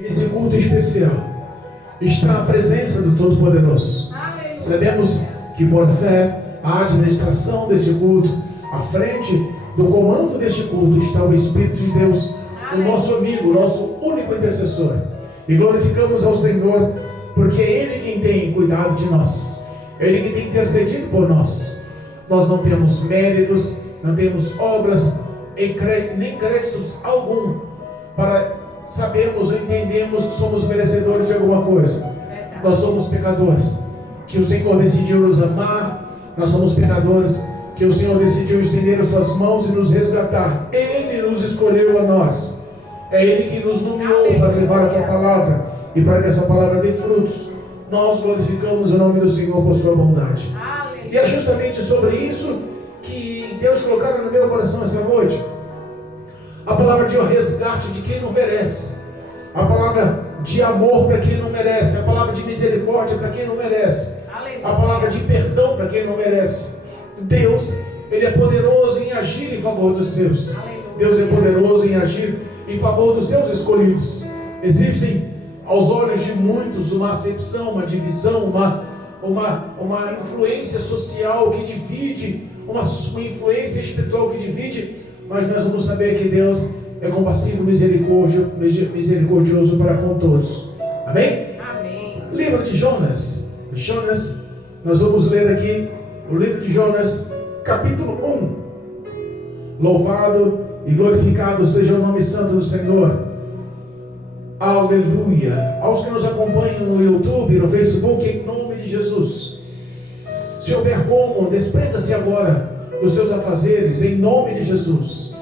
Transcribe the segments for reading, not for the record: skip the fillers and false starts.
Nesse culto especial está a presença do Todo-Poderoso. Sabemos que por fé a administração desse culto, à frente do comando deste culto, está o Espírito de Deus, o nosso amigo, o nosso único intercessor. E glorificamos ao Senhor, porque é Ele quem tem cuidado de nós, é Ele quem tem intercedido por nós. Nós não temos méritos, não temos obras, nem créditos algum para sabermos ou entendemos que somos merecedores de alguma coisa. Nós somos pecadores, que o Senhor decidiu nos amar. Nós somos pecadores, que o Senhor decidiu estender as suas mãos e nos resgatar. Ele nos escolheu a nós. É Ele que nos nomeou para levar a tua palavra e para que essa palavra dê frutos. Nós glorificamos o nome do Senhor por sua bondade. E é justamente sobre isso que Deus colocaram no meu coração essa noite. A palavra de resgate de quem não merece. A palavra de amor para quem não merece. A palavra de misericórdia para quem não merece. A palavra de perdão para quem não merece. Deus, Ele é poderoso em agir em favor dos seus. Deus é poderoso em agir em favor dos seus escolhidos. Existem aos olhos de muitos uma acepção, uma divisão, uma influência social que divide, uma influência espiritual que divide, mas nós vamos saber que Deus é compassivo, misericordioso para com todos. Amém? Amém. Livro de Jonas, nós vamos ler aqui o livro de Jonas, capítulo 1. Louvado e glorificado seja o nome santo do Senhor. Aleluia. Aos que nos acompanham no YouTube, no Facebook, em nome de Jesus. Se houver como, desprenda-se agora dos seus afazeres, em nome de Jesus.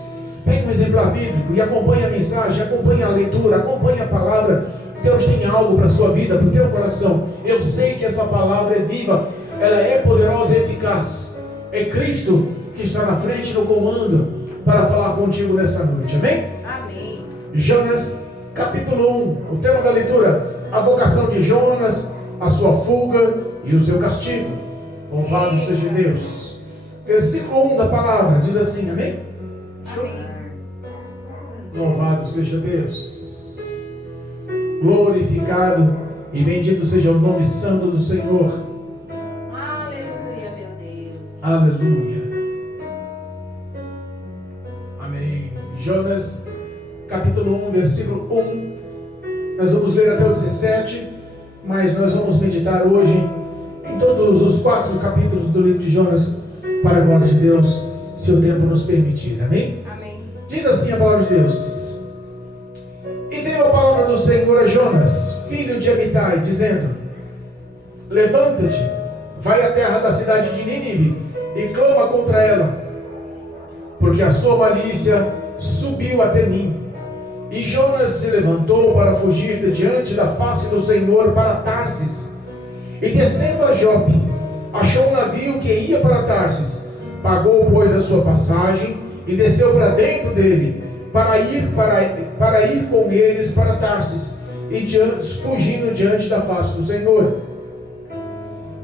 Pegue um exemplar bíblico e acompanhe a mensagem, acompanhe a leitura, acompanhe a palavra. Deus tem algo para a sua vida, para o teu coração. Eu sei que essa palavra é viva, ela é poderosa e eficaz. É Cristo que está na frente do comando para falar contigo nessa noite. Amém? Amém. Jonas, capítulo 1. O tema da leitura: a vocação de Jonas, a sua fuga e o seu castigo. Louvado seja Deus. Versículo 1 da palavra diz assim, amém? Amém. Louvado seja Deus. Glorificado e bendito seja o nome santo do Senhor. Aleluia, meu Deus. Aleluia. Amém. Jonas, capítulo 1, versículo 1. Nós vamos ler até o 17, mas nós vamos meditar hoje em todos os 4 capítulos do livro de Jonas, para a glória de Deus, se o tempo nos permitir. Amém? Amém. Diz assim a palavra de Deus: E veio a palavra do Senhor a Jonas, filho de Amitai, dizendo: Levanta-te, vai à terra da cidade de Nínive e clama contra ela, porque a sua malícia subiu até mim. E Jonas se levantou para fugir de diante da face do Senhor para Tarsis. E descendo a Jope, achou um navio que ia para Tarsis. Pagou, pois, a sua passagem e desceu para dentro dele, para ir com eles para Tarsis, e fugindo diante da face do Senhor.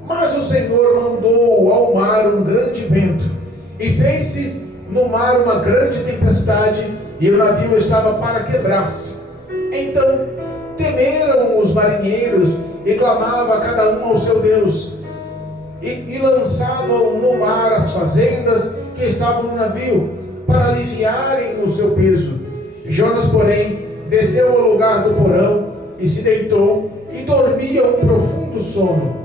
Mas o Senhor mandou ao mar um grande vento, e fez-se no mar uma grande tempestade, e o navio estava para quebrar-se. Então temeram os marinheiros, e clamava cada um ao seu Deus, e lançavam no mar as fazendas que estavam no navio, para aliviarem o seu peso. Jonas, porém, desceu ao lugar do porão, e se deitou, e dormia um profundo sono.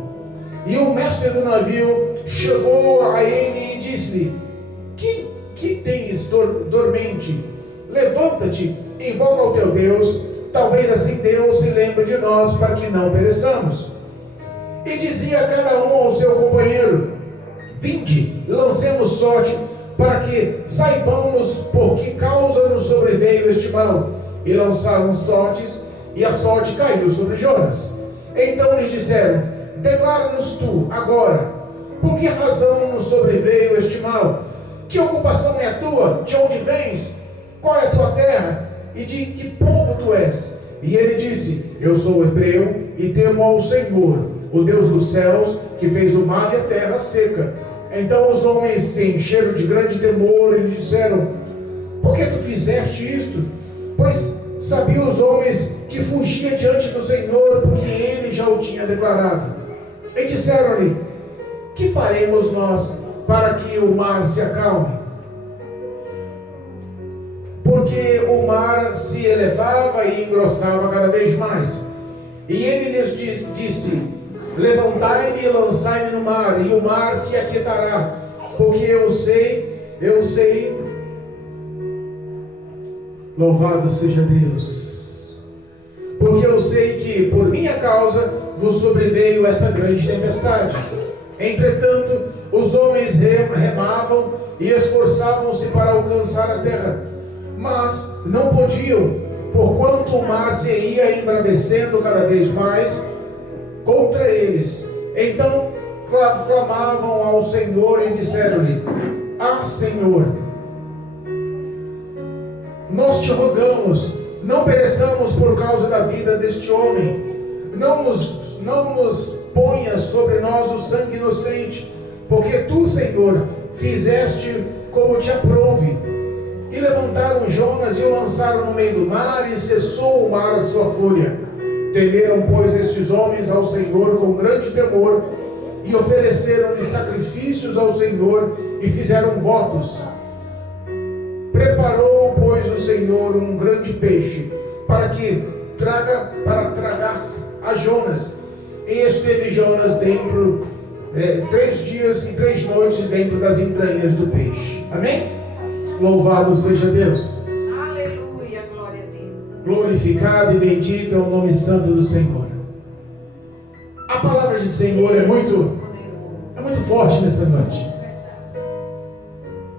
E o mestre do navio chegou a ele e disse-lhe: Que tens dormente? Levanta-te, invoca ao teu Deus, talvez assim Deus se lembre de nós, para que não pereçamos. E dizia cada um ao seu companheiro: Vinde, lancemos sorte, para que saibamos por que causa nos sobreveio este mal. E lançaram sortes, e a sorte caiu sobre Jonas. Então lhes disseram: Declara-nos tu, agora, por que razão nos sobreveio este mal? Que ocupação é a tua? De onde vens? Qual é a tua terra? E de que povo tu és? E ele disse: Eu sou hebreu, e temo ao Senhor, o Deus dos céus, que fez o mar e a terra seca. Então os homens se encheram de grande temor e lhe disseram: Por que tu fizeste isto? Pois sabiam os homens que fugia diante do Senhor, porque ele já o tinha declarado. E disseram-lhe: que faremos nós para que o mar se acalme? Porque o mar se elevava e engrossava cada vez mais. E ele lhes disse: levantai-me e lançai-me no mar, e o mar se aquietará, porque eu sei, louvado seja Deus, porque eu sei que por minha causa vos sobreveio esta grande tempestade. Entretanto, os homens remavam e esforçavam-se para alcançar a terra, mas não podiam, porquanto o mar se ia embravecendo cada vez mais contra eles. Então clamavam ao Senhor e disseram-lhe: ah, Senhor, nós te rogamos, não pereçamos por causa da vida deste homem. Não nos ponhas sobre nós o sangue inocente, porque tu, Senhor, fizeste como te aprouve. E levantaram Jonas e o lançaram no meio do mar, e cessou o mar a sua fúria. Temeram, pois, estes homens ao Senhor com grande temor, e ofereceram-lhe sacrifícios ao Senhor, e fizeram votos. Preparou, pois, o Senhor um grande peixe, para tragar a Jonas. E esteve Jonas dentro 3 dias e 3 noites dentro das entranhas do peixe. Amém? Louvado seja Deus. Aleluia, glória a Deus. Glorificado e bendito é o nome santo do Senhor. A palavra do Senhor é muito forte nessa noite.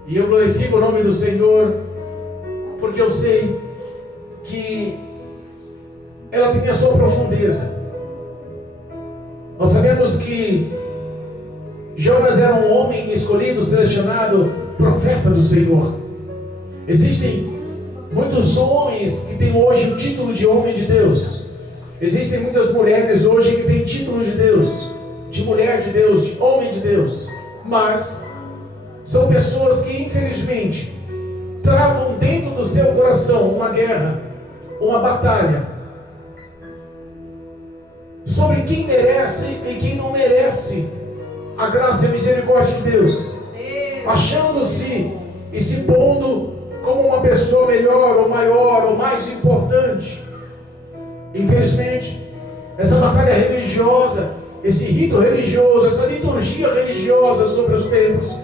E eu glorifico o nome do Senhor, porque eu sei que ela tem a sua profundeza. Nós sabemos que Jonas era um homem escolhido, selecionado, profeta do Senhor. Existem muitos homens que têm hoje o título de homem de Deus. Existem muitas mulheres hoje que têm título de Deus, de mulher de Deus, de homem de Deus. Mas são pessoas que, infelizmente, travam dentro do seu coração uma guerra, uma batalha sobre quem merece e quem não merece a graça e a misericórdia de Deus, achando-se e se pondo como uma pessoa melhor ou maior ou mais importante. Infelizmente, essa batalha religiosa, esse rito religioso, essa liturgia religiosa sobre os tempos,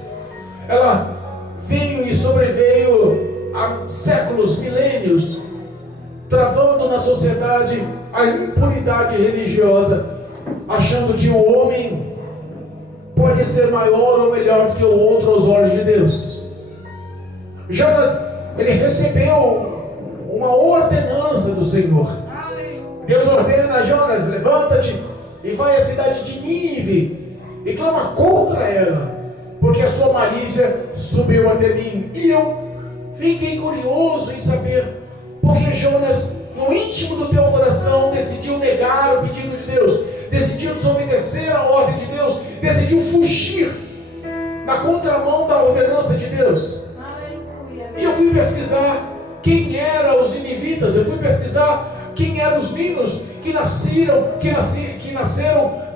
ela veio e sobreveio há séculos, milênios, travando na sociedade a impunidade religiosa, achando que o homem pode ser maior ou melhor do que o outro aos olhos de Deus. Jonas, ele recebeu uma ordenança do Senhor. Deus ordena a Jonas: levanta-te e vai à cidade de Nínive e clama contra ela, porque a sua malícia subiu até mim. E eu fiquei curioso em saber porque Jonas, no íntimo do teu coração, decidiu negar o pedido de Deus, decidiu desobedecer a ordem de Deus, decidiu fugir na contramão da ordenança de Deus. E eu fui pesquisar quem eram os ninivitas, eu fui pesquisar quem eram os ninos que nasceram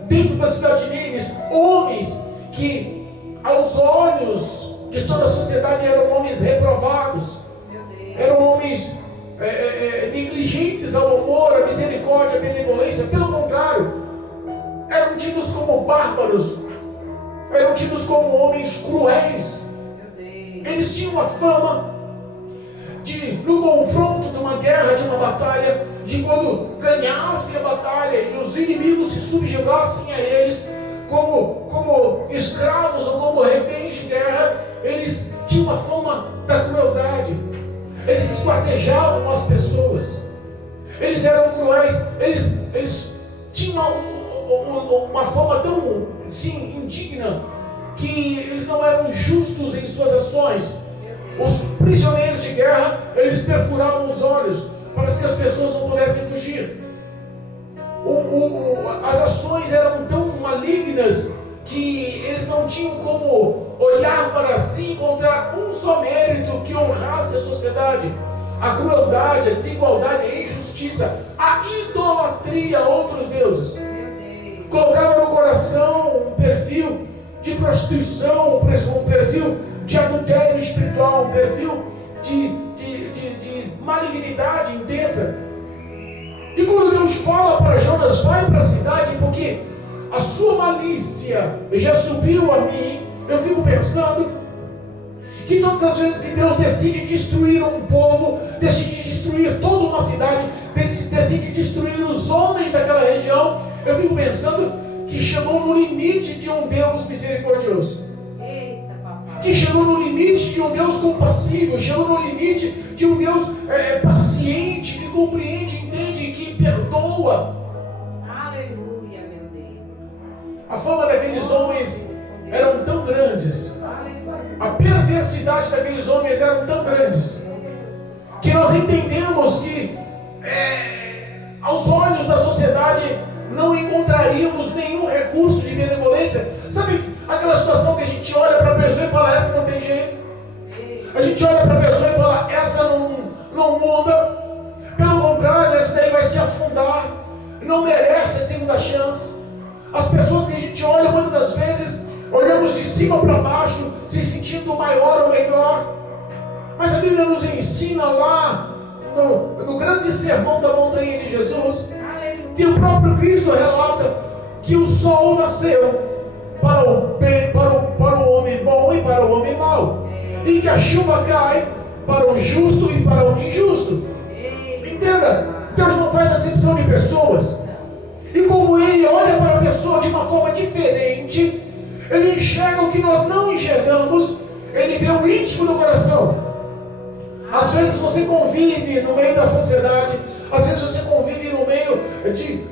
dentro da cidade de Nínive, homens que aos olhos de toda a sociedade eram homens reprovados, eram homens negligentes ao amor, à misericórdia, à benevolência. Pelo contrário, eram tidos como bárbaros, eram tidos como homens cruéis. Eles tinham a fama de, no confronto de uma guerra, de uma batalha, de quando ganhassem a batalha e os inimigos se subjugassem a eles como escravos ou como reféns de guerra, eles tinham a fama da crueldade. Eles esquartejavam as pessoas, eles eram cruéis, eles tinham uma fama tão indigna, que eles não eram justos em suas ações. Os prisioneiros de guerra, eles perfuravam os olhos para que as pessoas não pudessem fugir. As ações eram tão malignas que eles não tinham como olhar para si e encontrar um só mérito que honrasse a sociedade, a crueldade, a desigualdade, a injustiça, a idolatria a outros deuses. Colocava no coração um perfil de prostituição, um perfil de adultério espiritual, um perfil de malignidade intensa. E quando Deus fala para Jonas, vai para a cidade, porque a sua malícia já subiu a mim, eu fico pensando que todas as vezes que Deus decide destruir um povo, decide destruir toda uma cidade, decide destruir os homens daquela região, eu fico pensando que chegou no limite de um Deus misericordioso. Eita, papai. Que chegou no limite de um Deus compassivo, chegou no limite de um Deus paciente, que compreende, entende, que perdoa. Aleluia, meu Deus. A fama daqueles homens eram tão grandes, a perversidade daqueles homens eram tão grandes, que nós entendemos que aos olhos da sociedade não encontraríamos nenhum recurso de benevolência. Sabe aquela situação que a gente olha para a pessoa e fala, essa não tem jeito? A gente olha para a pessoa e fala, essa não muda. Pelo contrário, essa daí vai se afundar, não merece a segunda chance. As pessoas que a gente olha, muitas das vezes, olhamos de cima para baixo, se sentindo maior ou melhor. Mas a Bíblia nos ensina lá, no grande sermão da montanha de Jesus, que o próprio Cristo relata que o sol nasceu para o bem, para o homem bom e para o homem mau, e que a chuva cai para o justo e para o injusto. Entenda, Deus não faz acepção de pessoas, e como Ele olha para a pessoa de uma forma diferente, Ele enxerga o que nós não enxergamos, Ele vê o íntimo do coração. Às vezes você convive no meio da sociedade, às vezes você convive no meio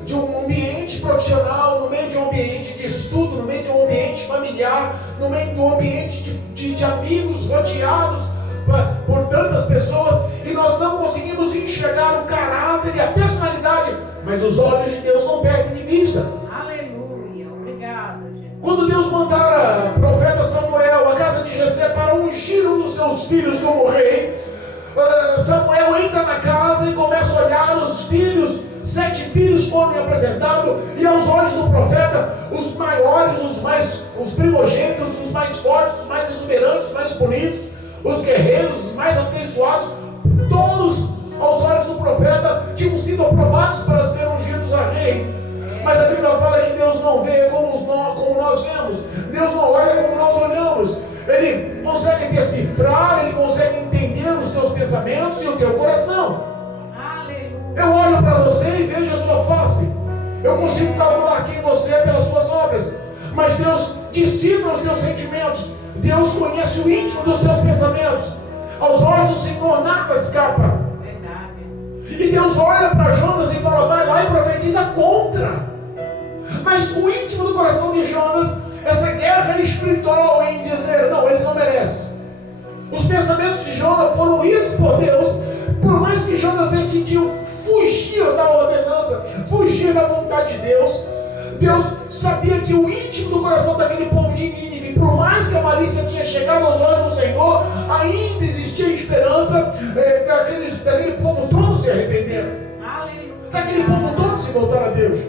de um ambiente profissional, no meio de um ambiente de estudo, no meio de um ambiente familiar, no meio de um ambiente de amigos rodeados por tantas pessoas, e nós não conseguimos enxergar o caráter e a personalidade, mas os olhos de Deus não perdem de vista. Aleluia, obrigado, Jesus. Quando Deus mandara o profeta Samuel à casa de Jessé para ungir um dos seus filhos como rei, Samuel entra na casa e começa a olhar os filhos. 7 filhos foram apresentados, e aos olhos do profeta, os maiores, os primogênitos, os mais fortes, os mais exuberantes, os mais bonitos, os guerreiros, os mais afeiçoados, todos aos olhos do profeta tinham sido aprovados para ser ungidos a rei. Mas a Bíblia fala que Deus não vê como nós vemos, Deus não olha como nós olhamos. Ele consegue decifrar, Ele consegue entender os teus pensamentos e o teu coração. Aleluia. Eu olho para você e vejo a sua face. Eu consigo calcular quem você é pelas suas obras. Mas Deus decifra os teus sentimentos. Deus conhece o íntimo dos teus pensamentos. Aos olhos do Senhor nada escapa. Verdade. E Deus olha para Jonas e fala, vai lá e profetiza contra. Mas o íntimo do coração de Jonas, essa guerra espiritual em dizer, não, eles não merecem. Os pensamentos de Jonas foram lidos por Deus, por mais que Jonas decidiu fugir da ordenança, fugir da vontade de Deus. Deus sabia que o íntimo do coração daquele povo de Nínive, por mais que a malícia tinha chegado aos olhos do Senhor, ainda existia esperança daquele povo todo se arrepender, daquele povo todo se voltar a Deus.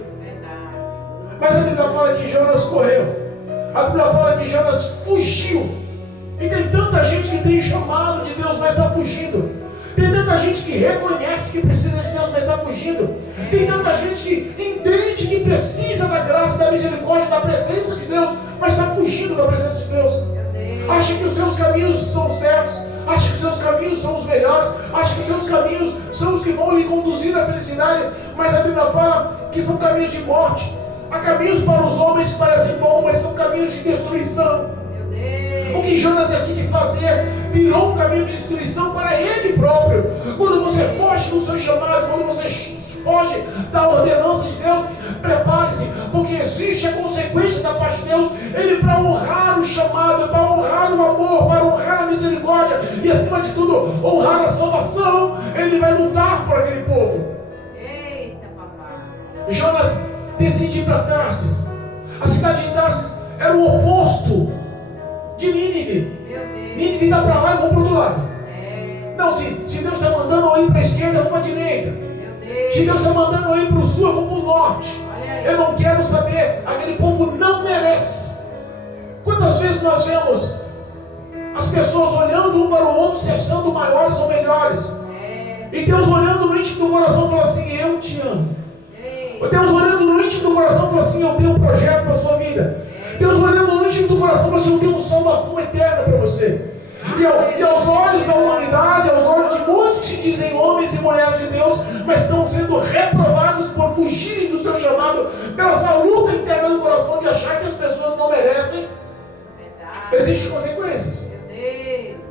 Mas a Bíblia fala que Jonas correu, a Bíblia fala que Jonas fugiu. E tem tanta gente que tem chamado de Deus, mas está fugindo. Tem tanta gente que reconhece que precisa de Deus, mas está fugindo. Tem tanta gente que entende que precisa da graça, da misericórdia, da presença de Deus, mas está fugindo da presença de Deus. Acha que os seus caminhos são certos, acha que os seus caminhos são os melhores, acha que os seus caminhos são os que vão lhe conduzir à felicidade, mas a Bíblia fala que são caminhos de morte. Há caminhos para os homens que parecem bons, mas são caminhos de destruição. O que Jonas decide fazer virou um caminho de destruição para ele próprio. Quando você foge do seu chamado, quando você foge da ordenança de Deus, prepare-se, porque existe a consequência da parte de Deus. Ele, para honrar o chamado, para honrar o amor, para honrar a misericórdia e, acima de tudo, honrar a salvação, ele vai lutar por aquele povo. Eita, papai. Jonas decide ir para Tarsis. A cidade de Tarsis era o oposto de Nínive. Nínive dá para lá e vou para o outro lado. Não, se Deus está mandando eu ir para a esquerda, eu vou para a direita. Se Deus está mandando eu ir para o sul, eu vou para o norte. Eu não quero saber. Aquele povo não merece. Quantas vezes nós vemos as pessoas olhando um para o outro, se achando maiores ou melhores? E Deus olhando no íntimo do coração fala assim: eu te amo. Deus olhando no íntimo do coração fala assim: eu tenho um projeto para a sua vida. Deus olhando no íntimo do coração fala assim: eu tenho uma salvação eterna para você. E aos olhos da humanidade, aos olhos de muitos que se dizem homens e mulheres de Deus, mas estão sendo reprovados por fugirem do seu chamado, pela essa luta interna do coração de achar que as pessoas não merecem, existem consequências.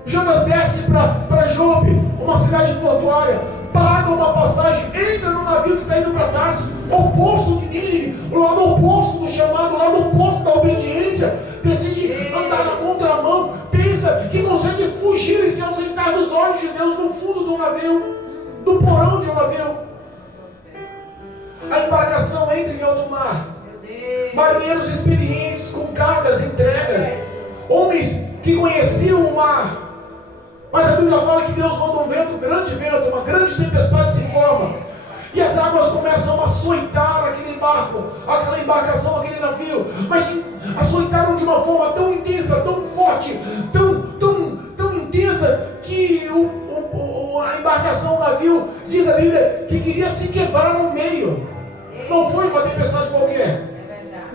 Jonas desce para Jope, uma cidade portuária, paga uma passagem, entra no navio que está indo para Tarso, oposto de Nínive, o lado oposto do chamado, o lado oposto da obediência, decide andar na contramão, pensa que consegue fugir e se ausentar dos olhos de Deus no fundo do navio, do porão de um navio. A embarcação entra em alto mar, marinheiros experientes com cargas entregas, homens que conheciam o mar. Mas a Bíblia fala que Deus manda um vento, uma grande tempestade se forma. E as águas começam a açoitar aquele barco, aquela embarcação, aquele navio. Mas açoitaram de uma forma tão intensa, tão forte, tão intensa, que a embarcação, o navio, diz a Bíblia, que queria se quebrar no meio. Não foi uma tempestade qualquer.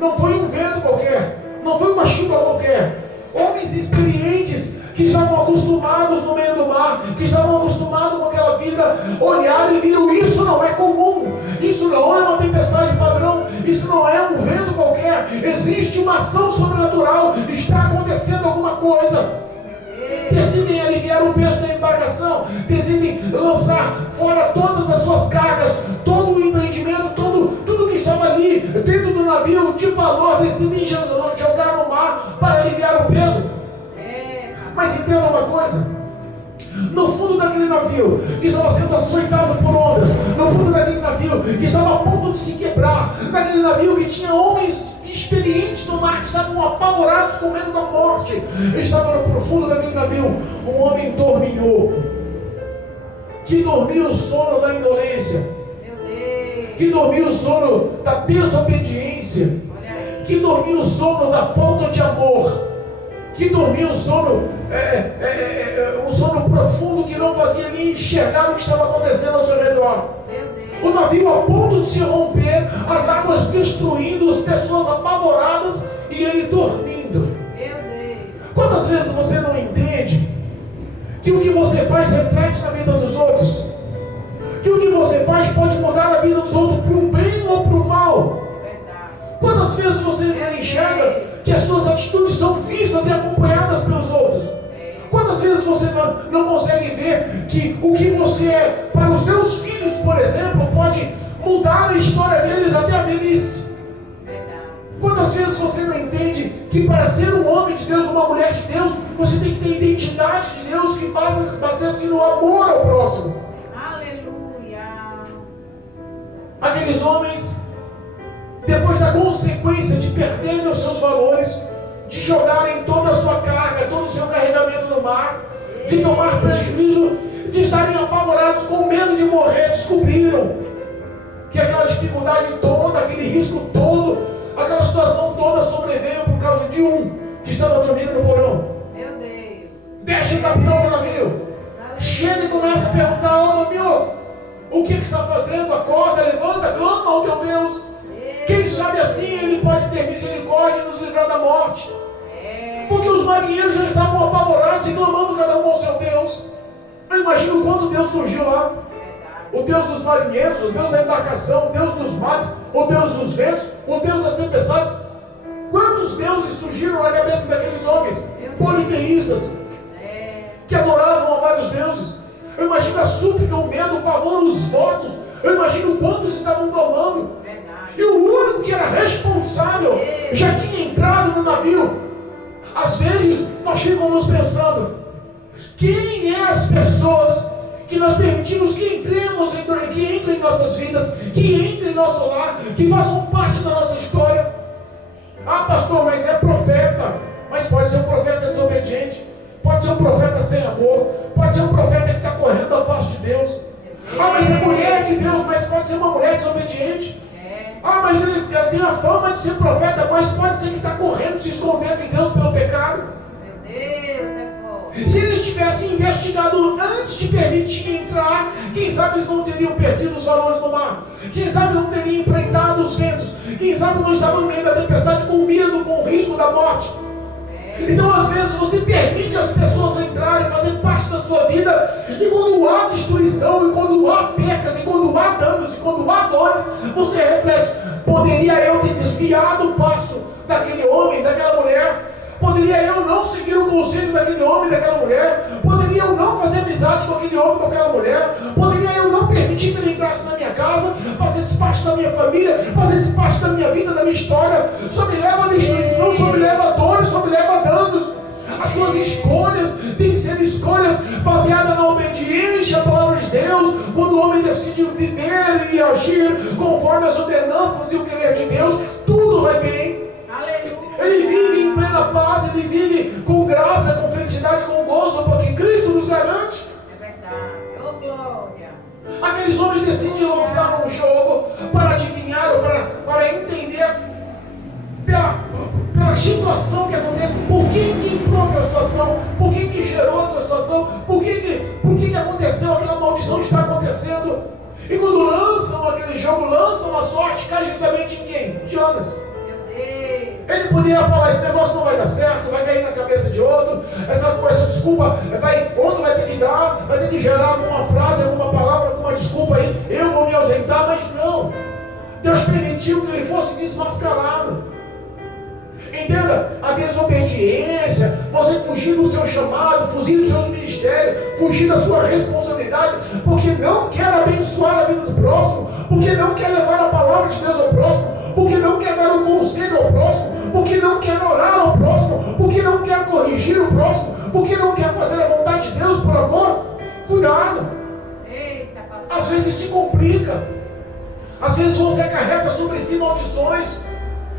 Não foi um vento qualquer. Não foi uma chuva qualquer. Homens experientes, que estavam acostumados no meio do mar, que estavam acostumados com aquela vida, olharam e viram: isso não é comum, isso não é uma tempestade padrão, isso não é um vento qualquer, existe uma ação sobrenatural, está acontecendo alguma coisa. Decidem aliviar o peso da embarcação, decidem lançar fora todas as suas cargas, todo o empreendimento, tudo que estava ali dentro do navio de valor, decidem jogar no mar para aliviar o peso. Mas entenda uma coisa: no fundo daquele navio que estava sendo açoitado por ondas, no fundo daquele navio que estava a ponto de se quebrar, naquele navio que tinha homens experientes no mar que estavam apavorados com medo da morte, estava no profundo daquele navio um homem dorminhoco, que dormia o sono da indolência, que dormia o sono da desobediência, que dormia o sono da falta de amor, que dormia um sono profundo que não fazia nem enxergar o que estava acontecendo ao seu redor. O navio a ponto de se romper, as águas destruindo, as pessoas apavoradas e ele dormindo. Quantas vezes você não entende que o que você faz reflete na vida dos outros? Que o que você faz pode mudar a vida dos outros para o bem ou para o mal? Quantas vezes você não enxerga que as suas atitudes são vistas e acompanhadas pelos outros? Quantas vezes você não consegue ver que o que você é para os seus filhos, por exemplo, pode mudar a história deles até a velhice? Quantas vezes você não entende que para ser um homem de Deus, uma mulher de Deus, você tem que ter a identidade de Deus que baseia-se no amor ao próximo? Aleluia! Aqueles homens, depois da consequência de perderem os seus valores, de jogarem toda a sua carga, todo o seu carregamento no mar, de tomar prejuízo, de estarem apavorados com medo de morrer, descobriram que aquela dificuldade toda, aquele risco todo, aquela situação toda sobreveio por causa de um que estava dormindo no porão. Meu Deus! Desce o capitão do navio, chega e começa a perguntar: ô navio, o que está fazendo? Acorda, levanta, clama ao teu Deus. Quem sabe assim ele pode ter misericórdia e nos livrar da morte. Porque os marinheiros já estavam apavorados e clamando cada um ao seu Deus. Eu imagino quando Deus surgiu lá. O Deus dos marinheiros, o Deus da embarcação, o Deus dos mares, o Deus dos ventos, o Deus das tempestades. Quantos deuses surgiram na cabeça daqueles homens politeístas que adoravam a vários deuses? Eu imagino a súplica, o medo, o pavor, os votos. Eu imagino quantos estavam clamando. E o único que era responsável já tinha entrado no navio. Às vezes nós ficamos pensando: quem é as pessoas que nós permitimos que entremos, que entrem em nossas vidas, que entrem em nosso lar, que façam parte da nossa história? Ah, pastor, mas é profeta. Mas pode ser um profeta desobediente, pode ser um profeta sem amor, pode ser um profeta que está correndo da face de Deus. Ah, mas é mulher de Deus, mas pode ser uma mulher desobediente. Ah, mas ela tem a fama de ser profeta, mas pode ser que está correndo, se escondendo em Deus pelo pecado. Meu Deus, é forte. Se eles tivessem investigado antes de permitir entrar, quem sabe eles não teriam perdido os valores do mar. Quem sabe não teriam enfrentado os ventos. Quem sabe não estavam no meio da tempestade com medo, com o risco da morte. Então, às vezes, você permite as pessoas entrarem, fazer parte da sua vida, e quando há destruição, e quando há pecas, e quando há danos, e quando há dores, você reflete: poderia eu ter desviado o passo daquele homem, daquela mulher? Poderia eu não seguir o conselho daquele homem, daquela mulher? Poderia eu não fazer amizade com aquele homem, com aquela mulher? Poderia eu não permitir que ele entrasse na minha casa, fazesse parte da minha família, fazesse parte da minha vida, da minha história? Só me leva a destruição, só me leva a dores, só me leva a danos. As suas escolhas têm que ser escolhas baseadas na obediência à palavra de Deus. Quando o homem decide viver e agir conforme as ordenanças e o querer de Deus, tudo vai bem. Ele vive em plena paz, ele vive com graça, com felicidade, com gozo, porque Cristo nos garante. É verdade. Oh, glória. Aqueles homens decidem lançar um jogo para adivinhar ou para entender pela situação que acontece, por que entrou aquela situação, por que gerou aquela situação, por que aconteceu, aquela maldição está acontecendo. E quando lançam aquele jogo, lançam a sorte, cai justamente em quem? Jonas. Ele poderia falar: esse negócio não vai dar certo, vai cair na cabeça de outro, essa desculpa outro vai ter que dar, vai ter que gerar alguma frase, alguma palavra, alguma desculpa aí, eu vou me ausentar. Mas não, Deus permitiu que ele fosse desmascarado. Entenda, a desobediência, você fugir do seu chamado, fugir do seu ministério, fugir da sua responsabilidade, porque não quer abençoar a vida do próximo, porque não quer levar a palavra de Deus ao próximo, porque não quer dar um conselho ao próximo, porque não quer orar ao próximo, porque não quer corrigir o próximo, porque não quer fazer a vontade de Deus por amor. Cuidado. Às vezes se complica. Às vezes você acarreta sobre si maldições.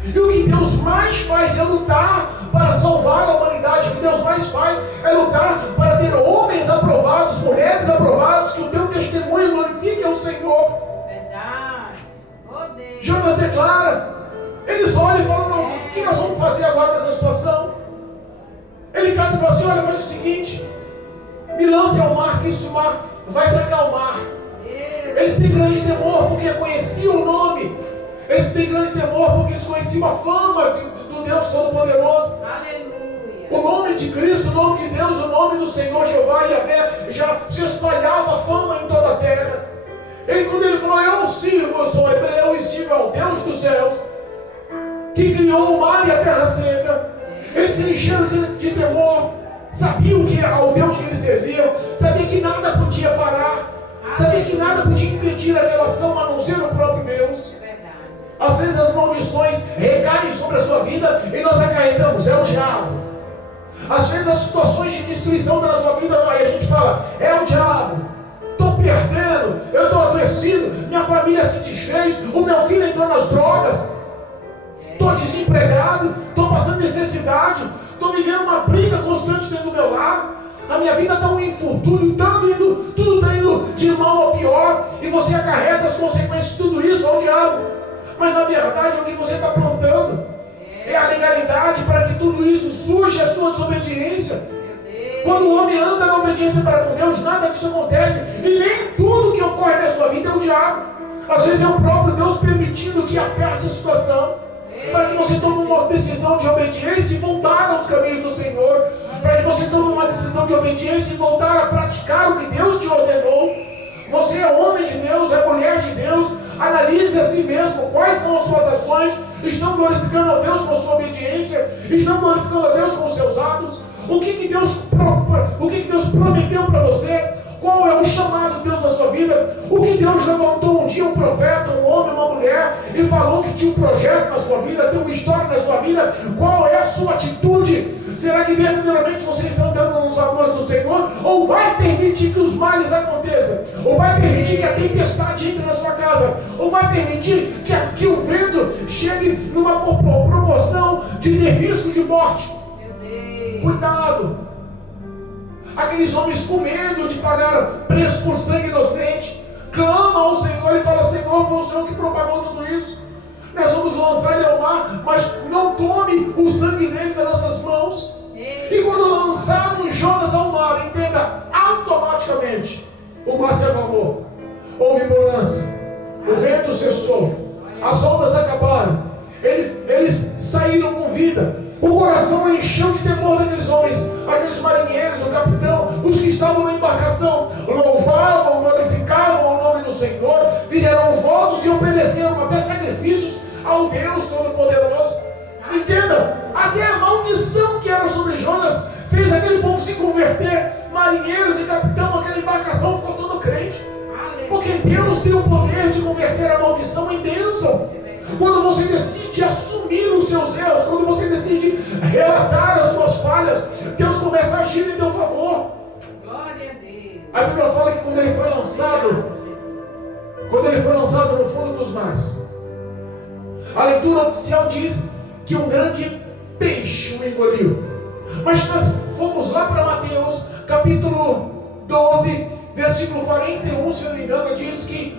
E o que Deus mais faz é lutar para salvar a humanidade. O que Deus mais faz é lutar para ter homens aprovados, mulheres aprovadas, que o teu testemunho glorifique ao Senhor. Jonas declara, eles olham e falam: não, o que nós vamos fazer agora nessa situação? Ele canta e fala assim: olha, faz o seguinte, me lance ao mar, que isso o mar vai se acalmar. Eles têm grande temor porque conheciam o nome, eles têm grande temor porque eles conheciam a fama do Deus Todo-Poderoso. Aleluia. O nome de Cristo, o nome de Deus, o nome do Senhor Jeová Yahvé já se espalhava a fama em toda a terra. E quando ele falou: eu sou hebreu e sirvo ao Deus dos céus, que criou o mar e a terra seca, eles se encheram de temor, sabiam que ao Deus que eles serviam, sabiam que nada podia parar, sabiam que nada podia impedir aquela ação, a não ser o próprio Deus. Às vezes as maldições recaem sobre a sua vida e nós acarretamos: é o diabo. Às vezes as situações de destruição da sua vida, aí a gente fala: é o diabo. Estou perdendo, eu estou adoecido, minha família se desfez, o meu filho entrou nas drogas, estou desempregado, estou passando necessidade, estou vivendo uma briga constante dentro do meu lar, a minha vida está um infortúnio, tudo está indo de mal ao pior, e você acarreta as consequências de tudo isso ao diabo. Mas na verdade o que você está aprontando é a legalidade para que tudo isso surja a sua desobediência. Quando o homem anda na obediência para com Deus, nada disso acontece. E nem tudo que ocorre na sua vida é o diabo. Às vezes é o próprio Deus permitindo que aperte a situação, para que você tome uma decisão de obediência e voltar aos caminhos do Senhor, para que você tome uma decisão de obediência e voltar a praticar o que Deus te ordenou. Você é homem de Deus, é mulher de Deus. Analise a si mesmo quais são as suas ações. Estão glorificando a Deus com a sua obediência? Estão glorificando a Deus com os seus atos? O que Deus prometeu para você? Qual é o chamado de Deus na sua vida? O que Deus levantou um dia um profeta, um homem, uma mulher, e falou que tinha um projeto na sua vida, tem uma história na sua vida? Qual é a sua atitude? Será que verdadeiramente você está andando nos valores do Senhor? Ou vai permitir que os males aconteçam? Ou vai permitir que a tempestade entre na sua casa? Ou vai permitir que o vento chegue numa proporção de ter risco de morte? Cuidado! Aqueles homens com medo de pagar preço por sangue inocente, clamam ao Senhor e falam: Senhor, foi o Senhor que propagou tudo isso. Nós vamos lançar ele ao mar, mas não tome o sangue dele das nossas mãos. E quando lançaram Jonas ao mar, entenda, automaticamente o mar se acalmou. Houve bonança, o vento cessou, as ondas acabaram, eles saíram com vida. O coração encheu de temor daqueles homens, aqueles marinheiros, o capitão, os que estavam na embarcação, louvavam, glorificavam o nome do Senhor, fizeram votos e ofereceram até sacrifícios ao Deus Todo-Poderoso. Entenda, até a maldição que era sobre Jonas fez aquele povo se converter. Marinheiros e capitão, aquela embarcação ficou todo crente, porque Deus tem o poder de converter a maldição em bênção. Quando você decide assumir os seus erros, quando você decide relatar as suas falhas, Deus começa a agir em teu favor. Glória a Deus. A Bíblia fala que quando ele foi lançado no fundo dos mares, a leitura oficial diz que um grande peixe o engoliu. Mas nós fomos lá para Mateus, capítulo 12, versículo 41, se eu não me engano, diz que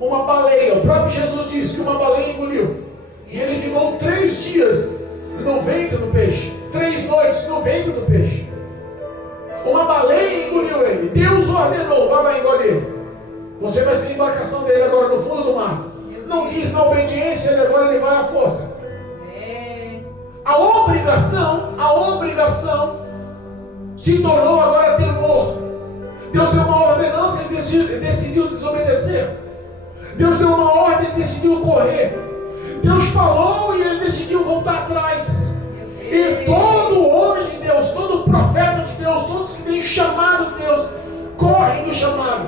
uma baleia, o próprio Jesus diz que uma baleia engoliu. E ele ficou 3 dias no ventre do peixe, 3 noites no ventre do peixe. Uma baleia engoliu ele. Deus ordenou: vai lá engolir. Você vai ser a embarcação dele agora no fundo do mar. Não quis na obediência, agora ele vai à força. A obrigação se tornou agora temor. Deus deu uma ordenança e decidiu desobedecer. Deus deu uma ordem e decidiu correr. Deus falou e ele decidiu voltar atrás. E todo homem de Deus, todo profeta de Deus, todos que têm chamado de Deus, correm do chamado,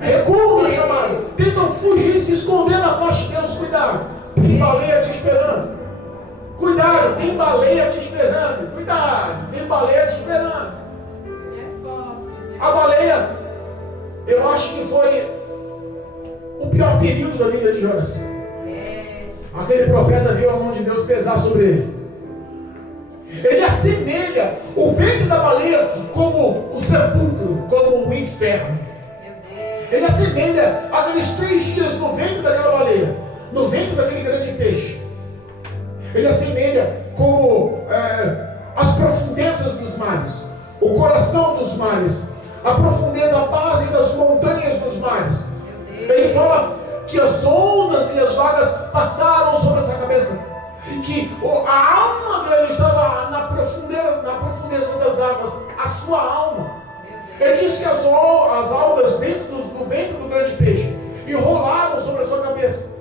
recuam do chamado, tentam fugir, se esconder na face de Deus. Cuidado, tem baleia te esperando. Cuidado, tem baleia te esperando. Cuidado, tem baleia te esperando. A baleia, eu acho que foi o pior período da vida de Jonas. Aquele profeta viu a mão de Deus pesar sobre ele. Ele assemelha o ventre da baleia como o sepulcro, como o inferno. Ele assemelha aqueles 3 dias no ventre daquela baleia, no ventre daquele grande peixe. Ele assemelha como as profundezas dos mares, o coração dos mares, a profundeza, a base das montanhas dos mares. Ele fala que as ondas e as vagas passaram sobre essa cabeça, que a alma dele estava na profundeza das águas, a sua alma. Ele diz que as algas dentro do ventre do grande peixe enrolaram sobre a sua cabeça.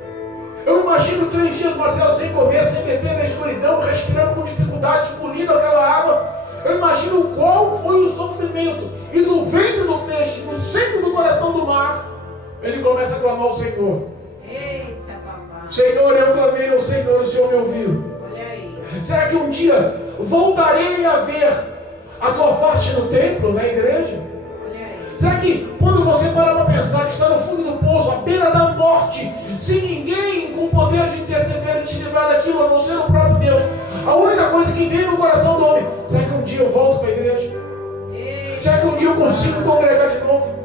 Eu imagino 3 dias, Marcelo, sem comer, sem beber, na escuridão, respirando com dificuldade, engolindo aquela água. Eu imagino qual foi o sofrimento. E do ventre do peixe, no centro do coração do mar, ele começa a clamar ao Senhor. Eita, papai. Senhor, eu clamei ao Senhor, o Senhor me ouviu. Olha aí. Será que um dia voltarei a ver a tua face no templo, na igreja? Olha aí. Será que quando você para para pensar que está no fundo do poço, à beira da morte, sem ninguém com o poder de interceder e te livrar daquilo, a não ser o próprio Deus, a única coisa que vem no coração do homem: será que um dia eu volto para a igreja? Será que um dia eu consigo congregar de novo?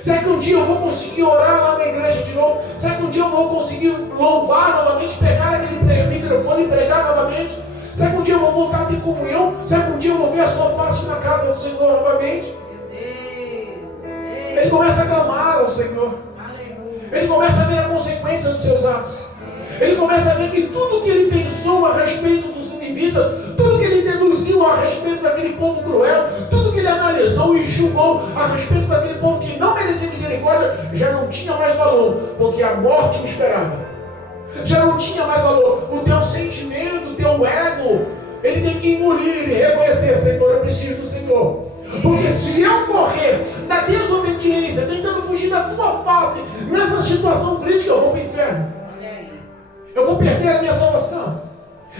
Será que um dia eu vou conseguir orar lá na igreja de novo? Será que um dia eu vou conseguir louvar novamente, pegar aquele microfone e pregar novamente? Será que um dia eu vou voltar a ter comunhão? Será que um dia eu vou ver a sua face na casa do Senhor novamente? Ele começa a clamar ao Senhor. Ele começa a ver a consequência dos seus atos. Ele começa a ver que tudo que ele pensou a respeito dos ninivitas, tudo que ele deduziu a respeito daquele povo cruel, tudo que ele analisou e julgou a respeito daquele povo que não merecia misericórdia, já não tinha mais valor, porque a morte o esperava. Já não tinha mais valor. O teu sentimento, o teu ego, ele tem que engolir e reconhecer: Senhor, eu preciso do Senhor. Porque se eu morrer na desobediência, tentando fugir da tua face, nessa situação crítica, eu vou para o inferno. Eu vou perder a minha salvação.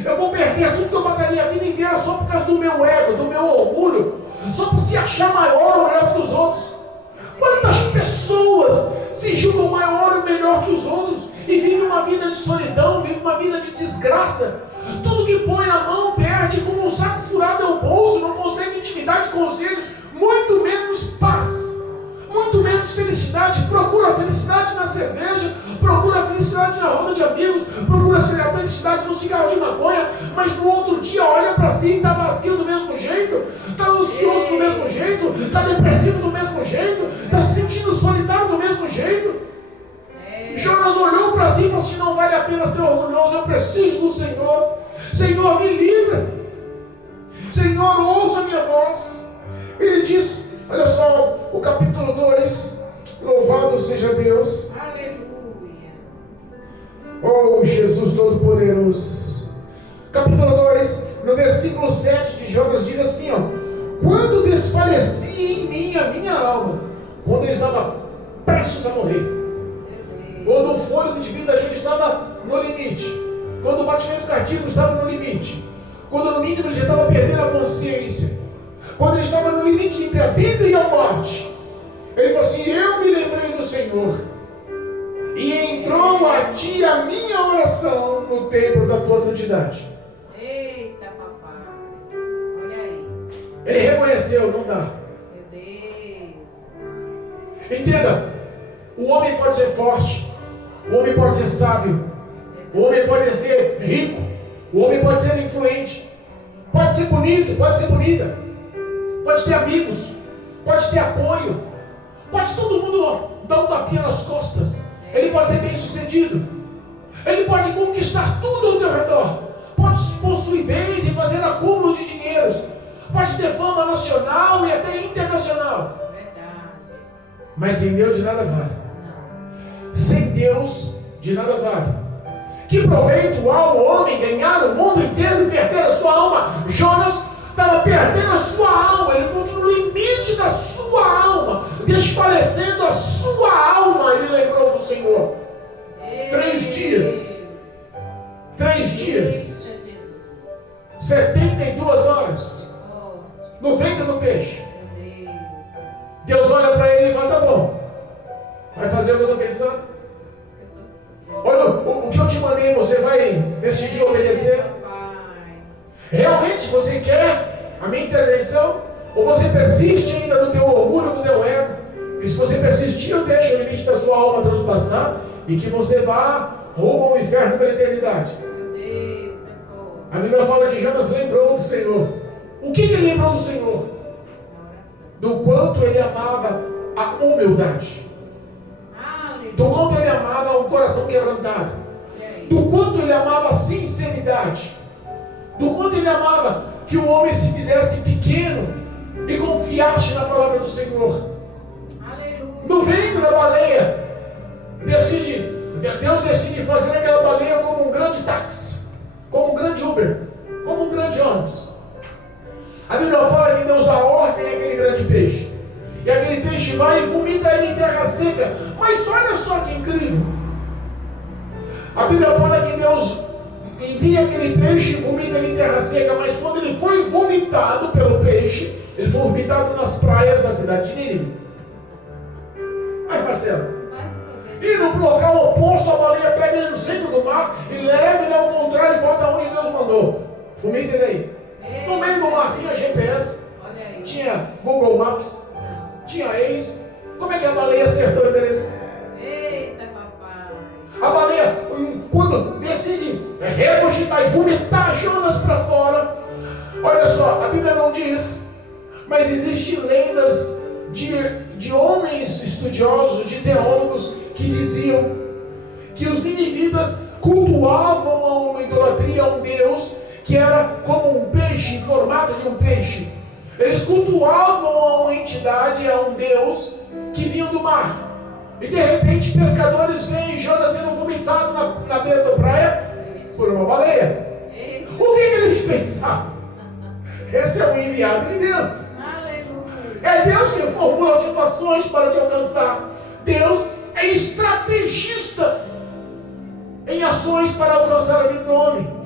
Eu vou perder tudo que eu batalhei a vida inteira só por causa do meu ego, do meu orgulho, só por se achar maior ou melhor que os outros. Quantas pessoas se julgam maior ou melhor que os outros e vivem uma vida de solidão, vivem uma vida de desgraça? Tudo que põe na mão perde, como um saco furado é o bolso, não consegue intimidade, conselhos, muito menos menos felicidade, procura a felicidade na cerveja, procura a felicidade na roda de amigos, procura a felicidade no cigarro de maconha, mas no outro dia olha para si e está vazio do mesmo jeito, está ansioso do mesmo jeito, está depressivo do mesmo jeito, está se sentindo solitário do mesmo jeito. Jonas olhou para si e falou assim: não vale a pena ser orgulhoso, eu preciso do Senhor. Senhor, me livra. Senhor, ouça a minha voz. Ele diz, olha só, o capítulo 2, louvado seja Deus. Aleluia. Oh, Jesus Todo-Poderoso. Capítulo 2, no versículo 7 de Jonas diz assim, ó: quando desfalecia em mim a minha alma, quando eu estava prestes a morrer, quando o fôlego de vida já estava no limite, quando o batimento cardíaco estava no limite, quando no mínimo ele já estava perdendo a consciência, quando ele estava no limite entre a vida e a morte, ele falou assim: eu me lembrei do Senhor, e entrou a ti a minha oração no templo da tua santidade. Eita, papai. Olha aí. Ele reconheceu, não dá. Meu Deus. Entenda, o homem pode ser forte, o homem pode ser sábio, o homem pode ser rico, o homem pode ser influente, pode ser bonito, pode ser bonita, pode ter amigos, pode ter apoio, pode todo mundo dar um tapinha nas costas, ele pode ser bem sucedido, ele pode conquistar tudo ao teu redor, pode possuir bens e fazer acúmulo de dinheiros, pode ter fama nacional e até internacional, Verdade. mas sem Deus de nada vale. Sem Deus de nada vale. Que proveito há o homem ganhar o mundo inteiro e perder a sua alma? Jonas estava perdendo a sua alma, ele foi no limite da sua alma, desfalecendo a sua alma. Ele lembrou do Senhor. 3 dias, 72 horas no ventre do peixe. Deus olha para ele e fala: tá bom, vai fazer o que eu estou pensando? Olha, o que eu te mandei, você vai decidir obedecer? Realmente você quer a minha intervenção? Ou você persiste ainda no teu orgulho, no teu ego? E se você persistir, eu deixo o limite da sua alma transpassar e que você vá rumo ao inferno pela eternidade. A Bíblia fala que Jonas lembrou do Senhor. O que ele lembrou do Senhor? Do quanto ele amava a humildade, do quanto ele amava um coração quebrantado, do quanto ele amava a sinceridade, do quanto ele amava que o homem se fizesse pequeno e confiasse na palavra do Senhor. No ventre da baleia, Deus decide fazer aquela baleia como um grande táxi, como um grande Uber, como um grande ônibus. A Bíblia fala que Deus dá ordem àquele grande peixe, e aquele peixe vai e vomita ele em terra seca. Mas olha só que incrível, a Bíblia fala que Deus envia aquele peixe e vomita ele em terra seca, mas quando ele foi vomitado pelo peixe, ele foi vomitado nas praias da cidade de Nínive. Aí, Marcelo, e no local oposto, a baleia pega ele no centro do mar e leva ele ao contrário e bota onde Deus mandou. Vomita ele aí. No meio do mar tinha GPS, tinha Google Maps, tinha Waze. Como é que a baleia acertou o endereço? Eita, papai. A baleia, quando decide regurgitar e vomitar Jonas para fora, olha só, a Bíblia não diz, mas existem lendas de homens estudiosos, de teólogos, que diziam que os ninivitas cultuavam a uma idolatria, a um Deus que era como um peixe, em formato de um peixe. Eles cultuavam a uma entidade, a um Deus que vinha do mar. E de repente pescadores veem Jonas sendo vomitado na beira da praia por uma baleia. O que eles pensavam? Esse é o enviado de Deus. É Deus que formula situações para te alcançar. Deus é estrategista em ações para alcançar a vida do homem.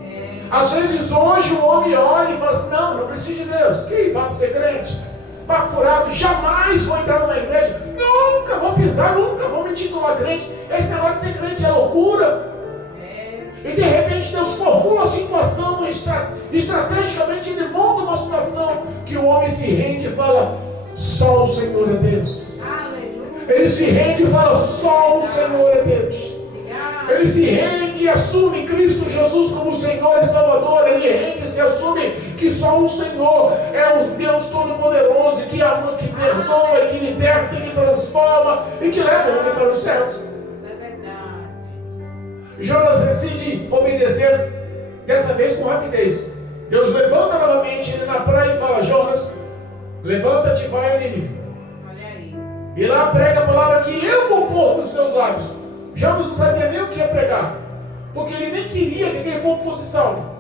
Às vezes hoje o homem olha e fala assim: não preciso de Deus. Que papo ser crente, papo furado, jamais vou entrar numa igreja, nunca vou pisar, nunca vou me intitular crente. Esse negócio de ser crente é loucura. E de repente Deus formula a situação, estrategicamente ele monta uma situação que o homem se rende e fala: só o Senhor é Deus. Aleluia. Ele se rende e fala: só o Senhor é Deus. Obrigado. Ele se rende e assume Cristo Jesus como Senhor e Salvador. Ele rende e se assume que só o Senhor é o Deus Todo-Poderoso, que ama, que perdoa, que liberta, que transforma e que leva o homem para os céus. Isso é verdade. Jonas decide obedecer, dessa vez com rapidez. Deus levanta novamente ele na praia e fala: Jonas, levanta-te e vai a Nínive. Olha aí. E lá prega a palavra que eu vou pôr nos teus lábios. Jonas não sabia nem o que ia pregar, porque ele nem queria que aquele povo fosse salvo.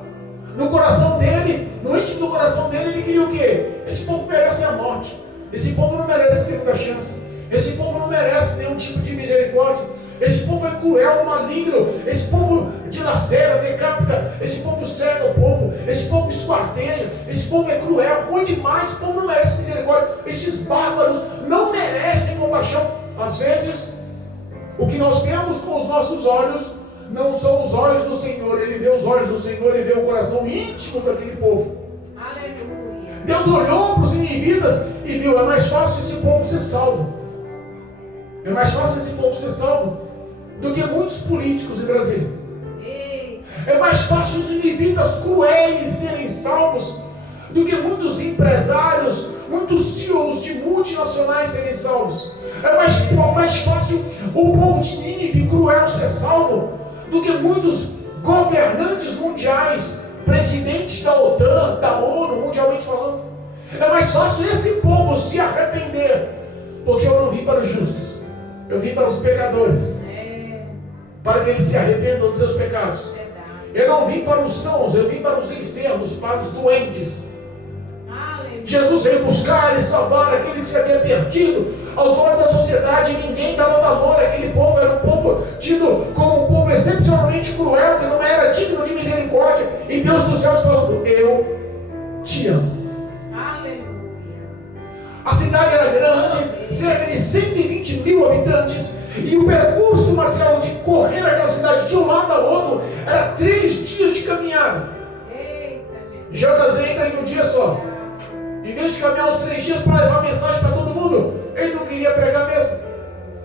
No coração dele, no íntimo do coração dele, ele queria o quê? Esse povo merece a morte. Esse povo não merece segunda chance. Esse povo não merece nenhum tipo de misericórdia. Esse povo é cruel, maligno. Esse povo dilacera, decapita. Esse povo cega o povo. Esse povo esquarteja. Esse povo é cruel, ruim demais. Esse povo não merece misericórdia. Esses bárbaros não merecem compaixão. Às vezes, o que nós vemos com os nossos olhos não são os olhos do Senhor. Ele vê os olhos do Senhor e vê o coração íntimo daquele povo. Aleluia. Deus olhou para os ninivitas e viu: é mais fácil esse povo ser salvo. É mais fácil esse povo ser salvo do que muitos políticos em Brasília. Ei. É mais fácil os ninivitas cruéis serem salvos do que muitos empresários, muitos CEOs de multinacionais serem salvos. É mais fácil o povo de Nínive cruel ser salvo do que muitos governantes mundiais, presidentes da OTAN, da ONU, mundialmente falando. É mais fácil esse povo se arrepender, porque eu não vim para os justos, eu vim para os pecadores, para que eles se arrependam dos seus pecados. Eu não vim para os sãos, eu vim para os enfermos, para os doentes. Jesus veio buscar e salvar aquele que se havia perdido. Aos olhos da sociedade, ninguém dava valor. Aquele povo era um povo tido como um povo excepcionalmente cruel, que não era digno de misericórdia. E Deus dos céus falando: eu te amo. Aleluia. A cidade era grande, cerca de 120 mil habitantes. E o percurso, Marcelo, de correr aquela cidade de um lado ao outro era 3 dias de caminhada. Eita, Jesus. Jonas entra em um dia só. Em vez de caminhar os 3 dias para levar mensagem para todo mundo, ele não queria pregar mesmo,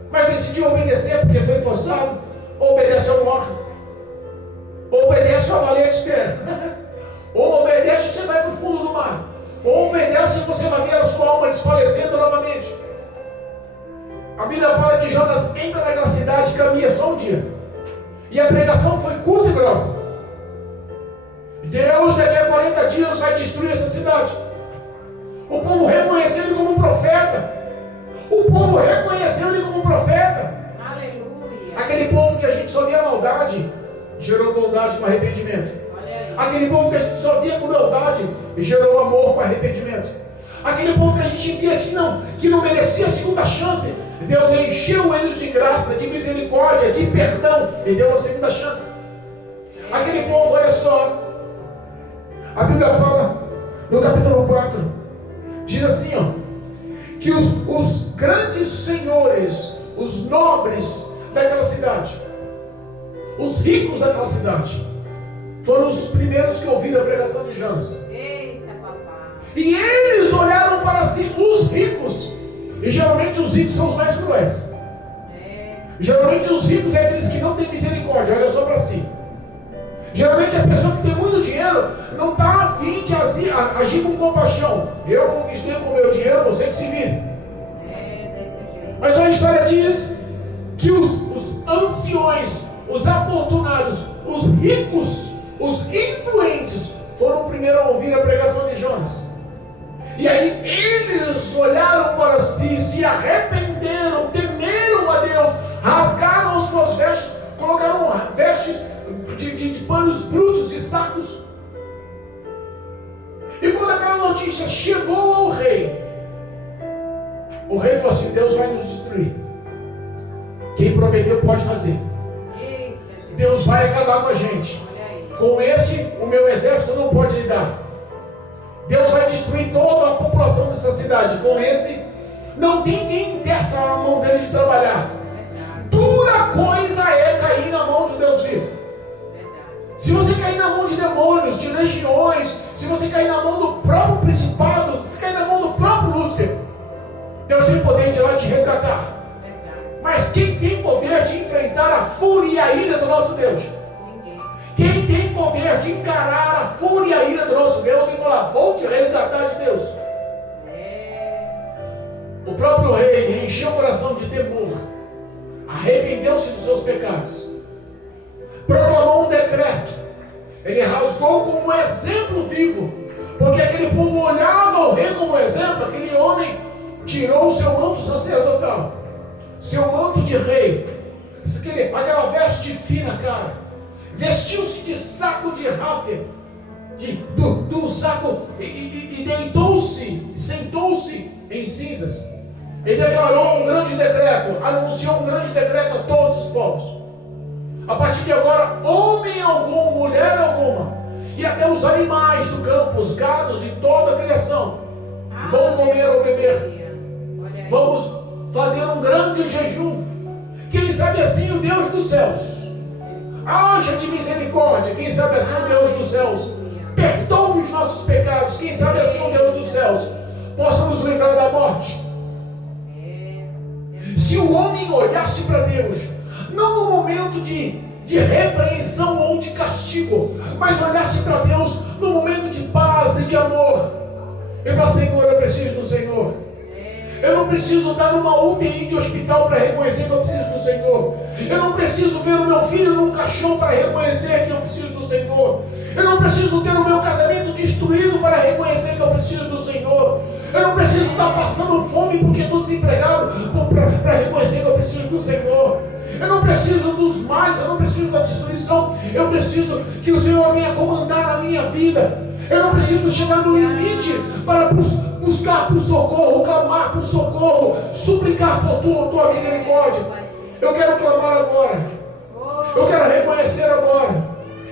mas decidiu obedecer porque foi forçado. Ou obedece ou morre, ou obedece ou a baleia espera, ou obedece e você vai para o fundo do mar, ou obedece e você vai ver a sua alma desfalecendo novamente. A Bíblia fala que Jonas entra naquela cidade e caminha só um dia, e a pregação foi curta e grossa. Deus daqui a 40 dias vai destruir essa cidade. O povo reconheceu ele como um profeta. O povo reconheceu ele como um profeta. Aleluia. Aquele povo que a gente só via maldade, gerou bondade com arrependimento. Olha aí. Aquele povo que a gente só via crueldade, gerou amor com arrependimento. Aquele povo que a gente via assim, que não merecia a segunda chance, Deus encheu eles de graça, de misericórdia, de perdão, e deu uma segunda chance. Aquele povo, olha só, a Bíblia fala no capítulo 4, diz assim, que os grandes senhores, os nobres daquela cidade, os ricos daquela cidade, foram os primeiros que ouviram a pregação de Jonas. Eita, papai. E eles olharam para si, os ricos. E geralmente os ricos são os mais cruéis. Geralmente os ricos é aqueles que não têm misericórdia, olha só para si. Geralmente a pessoa que tem muito dinheiro não está a fim de agir com compaixão. Eu conquistei com o meu dinheiro, você que se vire. Desse jeito. Mas a história diz que os anciões, os afortunados, os ricos, os influentes foram o primeiro a ouvir a pregação de Jonas. E aí eles olharam para si, se arrependeram, temeram a Deus, rasgaram suas vestes, colocaram vestes de panos brutos e sacos. E quando aquela notícia chegou ao rei, o rei falou assim: Deus vai nos destruir. Quem prometeu pode fazer. Eita, Deus vai acabar com a gente. olha aí. Com esse, o meu exército não pode lidar. Deus vai destruir toda a população dessa cidade. Com esse, não tem quem impeça a mão dele de trabalhar. Verdade, Dura coisa é cair na mão de Deus vivo. verdade. Se você cair na mão de demônios, de legiões, se você cair na mão do próprio principado, se cair na mão do próprio Lúcifer, Deus tem poder de ir lá te resgatar. Mas quem tem poder de enfrentar a fúria e a ira do nosso Deus? Ninguém. Quem tem poder de encarar a fúria e a ira do nosso Deus e falar, vou te resgatar de Deus? O próprio rei encheu o coração de temor, arrependeu-se dos seus pecados, proclamou um decreto, ele rasgou como um exemplo vivo, porque aquele povo olhava o rei como exemplo. Aquele homem tirou o seu manto sacerdotal, seu manto de rei, aquela veste fina, cara, vestiu-se de saco de ráfia, do saco, e deitou-se, sentou-se em cinzas. Ele declarou um grande decreto, anunciou um grande decreto a todos os povos. A partir de agora, homem algum, mulher alguma, e até os animais do campo, os gados e toda a criação, vão comer ou beber. Vamos fazer um grande jejum. Quem sabe assim o Deus dos céus haja de misericórdia. Quem sabe assim o Deus dos céus perdoe os nossos pecados. Quem sabe assim o Deus dos céus possa nos livrar da morte. Se o homem olhasse para Deus, não no momento de repreensão ou de castigo, mas olhasse para Deus no momento de paz e de amor, eu falo, Senhor, eu preciso do Senhor. Eu não preciso estar numa UTI de hospital para reconhecer que eu preciso do Senhor. Eu não preciso ver o meu filho num caixão para reconhecer que eu preciso do Senhor. Eu não preciso ter o meu casamento destruído para reconhecer que eu preciso do Senhor. Eu não preciso estar passando fome porque estou desempregado para reconhecer que eu preciso do Senhor. Eu não preciso dos males, eu não preciso da destruição. Eu preciso que o Senhor venha comandar a minha vida. Eu não preciso chegar no limite para buscar por socorro, clamar por socorro, suplicar por tua misericórdia. Eu quero clamar agora. Eu quero reconhecer agora.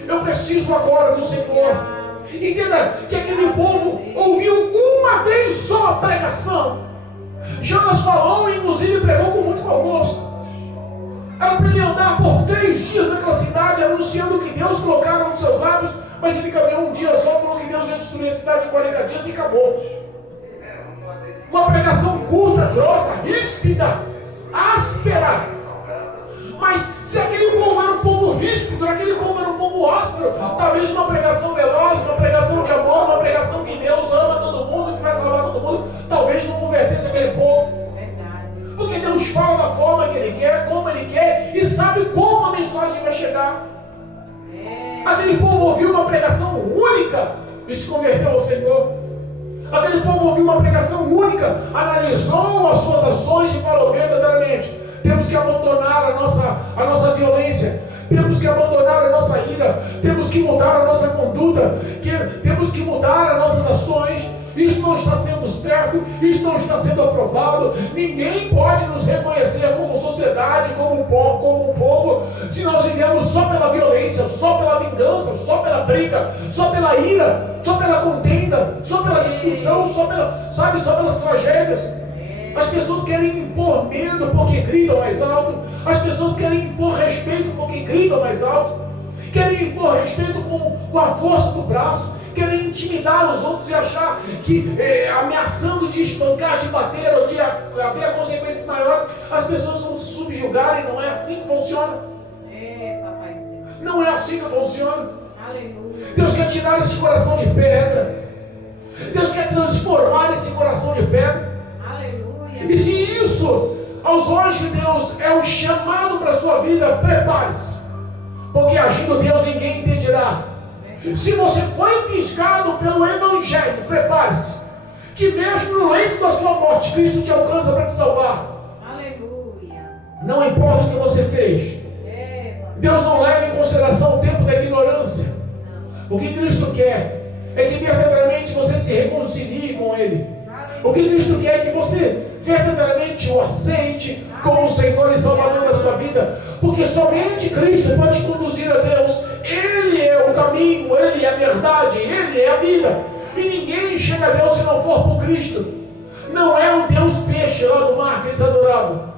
Eu preciso agora do Senhor. Entenda que aquele povo ouviu uma vez só a pregação. Jonas falou, inclusive pregou com muito mau gosto. Era para ele andar por 3 dias naquela cidade, anunciando o que Deus colocara nos seus lábios, mas ele caminhou um dia só, falou que Deus ia destruir a cidade em 40 dias e acabou. Uma pregação curta, grossa, ríspida, áspera. Mas se aquele povo era um povo ríspido, aquele povo era um povo áspero, talvez uma pregação veloz, uma pregação de amor, uma pregação que Deus ama todo mundo, que vai salvar todo mundo, talvez não convertesse aquele povo. Porque Deus fala da forma que Ele quer, como Ele quer, e sabe como a mensagem vai chegar. Aquele povo ouviu uma pregação única e se converteu ao Senhor. Aquele povo ouviu uma pregação única, analisou as suas ações e falou verdadeiramente: temos que abandonar a nossa violência, temos que abandonar a nossa ira, temos que mudar a nossa conduta, temos que mudar as nossas ações. Isso não está sendo certo, isso não está sendo aprovado. Ninguém pode nos reconhecer como sociedade, como povo, se nós vivemos só pela violência, só pela vingança, só pela briga, só pela ira, só pela contenda, só pela discussão, só pelas tragédias. As pessoas querem impor medo porque gritam mais alto. As pessoas querem impor respeito porque gritam mais alto. Querem impor respeito com a força do braço. Querem intimidar os outros e achar que ameaçando de espancar, de bater ou de haver consequências maiores, as pessoas vão se subjugar, e não é assim que funciona. Não é assim que funciona. Aleluia. Deus quer tirar esse coração de pedra. Deus quer transformar esse coração de pedra. Aleluia. E se isso, aos olhos de Deus, é um chamado para a sua vida, prepare-se. Porque agindo Deus, ninguém impedirá. Se você foi fisgado pelo Evangelho, prepare-se, que mesmo no leito da sua morte, Cristo te alcança para te salvar. Aleluia. Não importa o que você fez. Deus não leva em consideração o tempo da ignorância. O que Cristo quer é que verdadeiramente você se reconcilie com Ele. O que Cristo quer é que você verdadeiramente o aceite como o Senhor e Salvador da sua vida. Porque somente Cristo pode te conduzir a Deus. Ele é o caminho, Ele é a verdade, Ele é a vida. E ninguém chega a Deus se não for por Cristo. Não é o Deus peixe lá do mar que eles adoravam.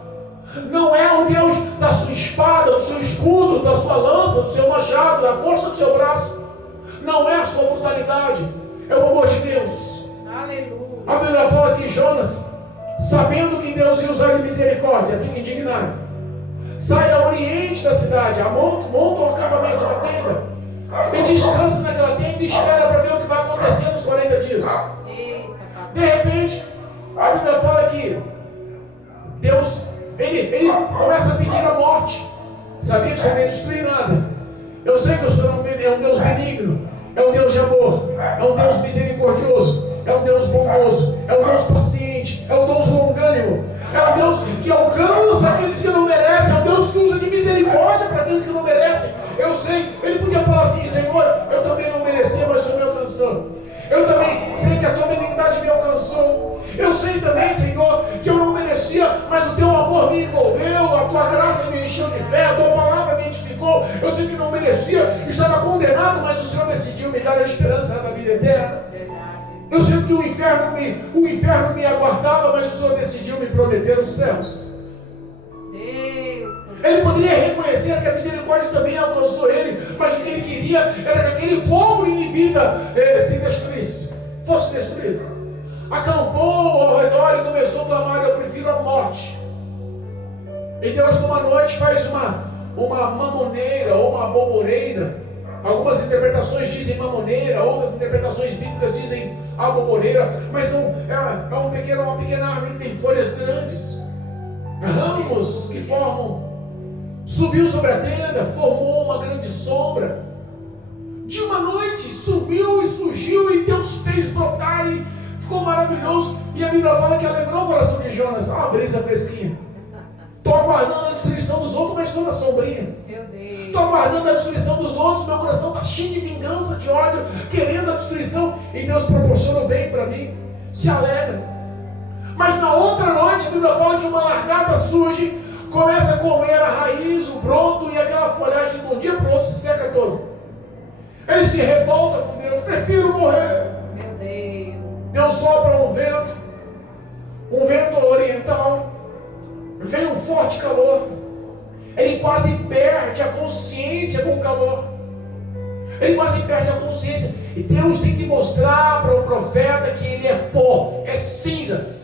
Não é o Deus da sua espada, do seu escudo, da sua lança, do seu machado, da força do seu braço. Não é a sua brutalidade. É o amor de Deus. Aleluia. A Bíblia fala que Jonas, sabendo que Deus ia usar de misericórdia, fica indignado. sai a oriente da cidade, monta um acampamento, uma tenda, e descansa naquela tenda e espera para ver o que vai acontecer nos 40 dias. De repente, a Bíblia fala que Deus, ele começa a pedir a morte. Sabia que isso não ia destruir nada. Eu sei que o Senhor é um Deus benigno, é um Deus de amor, é um Deus misericordioso, é um Deus bondoso, é um Deus paciente, é um Deus longânimo, é um Deus que alcança aqueles que não merecem, é um Deus que usa de misericórdia para aqueles que não merecem. Eu sei, ele podia falar assim: Senhor, eu também não merecia, mas o Senhor me alcançou. Eu também sei que a tua benignidade me alcançou. Eu sei também, Senhor, que eu não merecia, mas o teu amor me envolveu, a tua graça me encheu de fé, a tua palavra me edificou. Eu sei que não merecia, estava condenado, mas o Senhor decidiu me dar a esperança da vida eterna. Eu sei que o inferno me aguardava, mas o Senhor decidiu me prometer os céus. Ele poderia reconhecer que a misericórdia também alcançou ele, mas o que ele queria era que aquele povo inivita se destruísse, fosse destruído. Acampou ao redor e começou a clamar: eu prefiro a morte. E Deus numa noite faz uma mamoneira ou uma boboreira. Algumas interpretações dizem mamoneira, outras interpretações bíblicas dizem aboboreira, mas é uma pequena árvore que tem folhas grandes, ramos que subiu sobre a tenda, formou uma grande sombra. De uma noite subiu e surgiu, e Deus fez brotar e ficou maravilhoso. E a Bíblia fala que alegrou o coração de Jonas. Uma brisa fresquinha. Estou aguardando a destruição dos outros, mas estou na sombrinha. Estou aguardando a destruição dos outros, meu coração está cheio de vingança, de ódio, querendo a destruição, e Deus proporciona o bem para mim. Se alegra. Mas na outra noite a Bíblia fala que uma largata surge, começa a comer a raiz, o broto, e aquela folhagem de um dia para o outro se seca todo. Ele se revolta com Deus: prefiro morrer. Meu Deus. Deus sopra um vento oriental, vem um forte calor. Ele quase perde a consciência com o calor. Ele quase perde a consciência. E Deus tem que mostrar para o profeta que ele é pó, é cinza.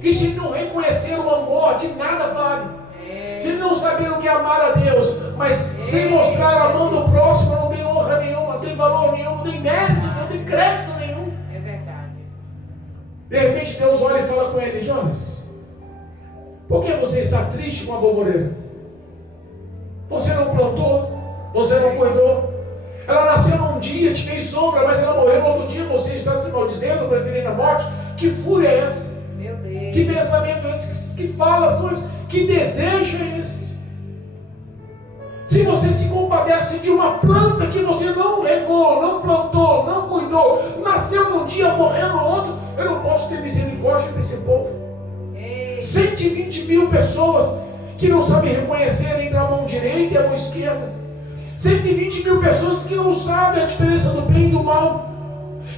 E se ele não reconhecer o amor, de nada vale. Se ele não saber o que é amar a Deus, mas sem mostrar amando o próximo, não tem honra nenhuma, não tem valor nenhum, não tem mérito, não tem crédito nenhum. É verdade. De repente Deus olha e fala com ele: Jonas, por que você está triste com a boboreira? Você não plantou, você não cuidou. Ela nasceu num dia, te fez sombra, mas ela morreu no outro dia. Você está se maldizendo, preferindo a morte. Que fúria é essa? Meu Deus. Que pensamento é esse? Que fala são esses? Que desejo é esse? Se você se compadece de uma planta que você não regou, não plantou, não cuidou, nasceu num dia, morreu no outro, eu não posso ter misericórdia desse povo. 120 mil pessoas que não sabem reconhecer entre a mão direita e a mão esquerda. 120 mil pessoas que não sabem a diferença do bem e do mal,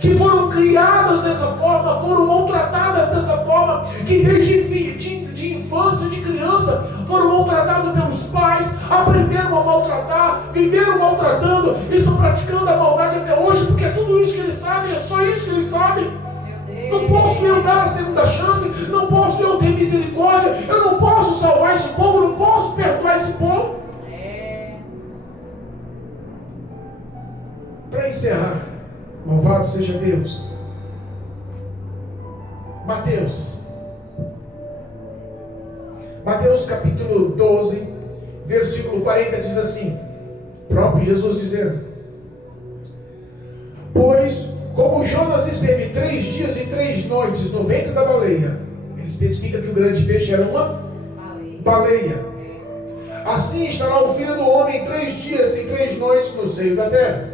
que foram criadas dessa forma, foram maltratadas dessa forma, que de infância, de criança, foram maltratados pelos pais, aprenderam a maltratar, viveram maltratando, estão praticando a maldade até hoje, porque é tudo isso que eles sabem, é só isso que eles sabem. Não posso eu dar a segunda chance, não posso eu ter misericórdia, eu não posso salvar esse povo, eu não posso perdoar esse povo. Para encerrar, louvado seja Deus. Mateus capítulo 12, versículo 40 diz assim, próprio Jesus dizendo: pois como Jonas esteve 3 dias e 3 noites no ventre da baleia, ele especifica que o grande peixe era uma baleia, assim estará o Filho do Homem 3 dias e 3 noites no seio da terra.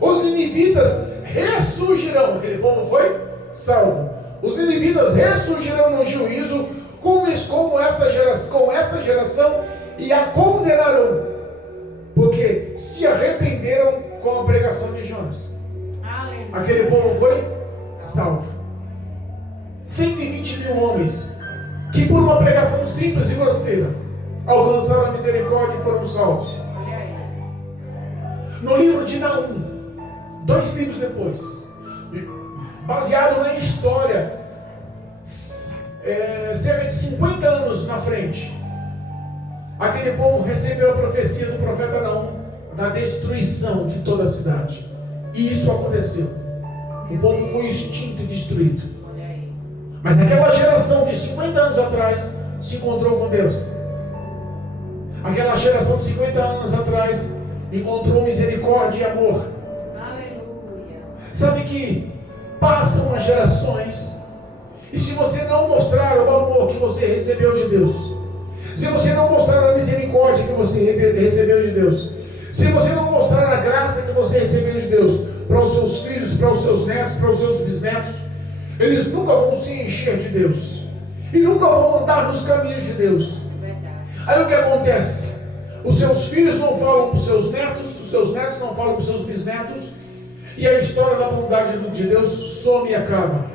Os ninivitas ressurgirão, aquele povo foi salvo. Os ninivitas ressurgirão no juízo com esta geração e a condenarão, porque se arrependeram com a pregação de Jonas. Aquele povo foi salvo. 120 mil homens que por uma pregação simples e grosseira alcançaram a misericórdia e foram salvos. No livro de Naum, 2 livros depois, baseado na história, cerca de 50 anos na frente, Aquele povo recebeu a profecia do profeta Naum da destruição de toda a cidade. E isso aconteceu. O povo foi extinto e destruído. Olha aí. Mas aquela geração de 50 anos atrás se encontrou com Deus. Aquela geração de 50 anos atrás encontrou misericórdia e amor. Aleluia. Sabe que passam as gerações, e se você não mostrar o amor que você recebeu de Deus, se você não mostrar a misericórdia que você recebeu de Deus, se você não mostrar a graça que você recebeu de Deus para os seus filhos, para os seus netos, para os seus bisnetos, eles nunca vão se encher de Deus e nunca vão andar nos caminhos de Deus. Verdade. Aí o que acontece? Os seus filhos não falam para os seus netos não falam para os seus bisnetos, e a história da bondade de Deus some e acaba,